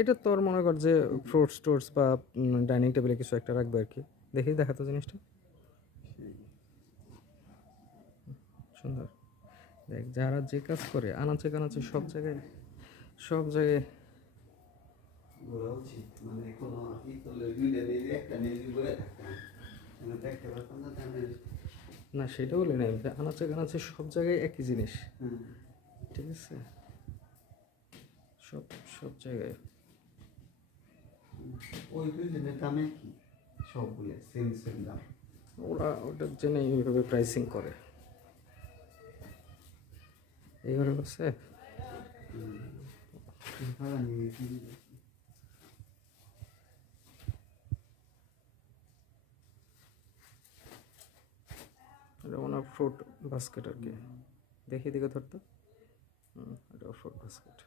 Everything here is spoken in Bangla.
এটা তোর মনে কর যে ফ্রুটস টুটস বা ডাইনিং টেবিলে কিছু একটা রাখবে আর কি। দেখি দেখাতো জিনিসটা সুন্দর। দেখ যারা যে কাজ করে আনাচে কানাচে সব জায়গায় বলা উচিত মানে কোনো ই করলে দুইটা নিয়ে একটা নিয়ে বলে থাকতাম আমি দেখতে পারতাম না তাহলে না সেটা বলি না, আনাচে কানাচে সব জায়গায় একই জিনিস, ঠিক আছে, সব সব জায়গায় ওই দুইজনের দামে কি সবগুলো সেম সেম দাম। ওরা ওটার জন্য এইভাবে প্রাইসিং করে, এইভাবে করছে। ভাড়া নিয়ে কি এটা ওনার ফ্রুট বাস্কেট আর কি। দেখি দিকে ধরতো, এটা ফ্রুট বাস্কেট।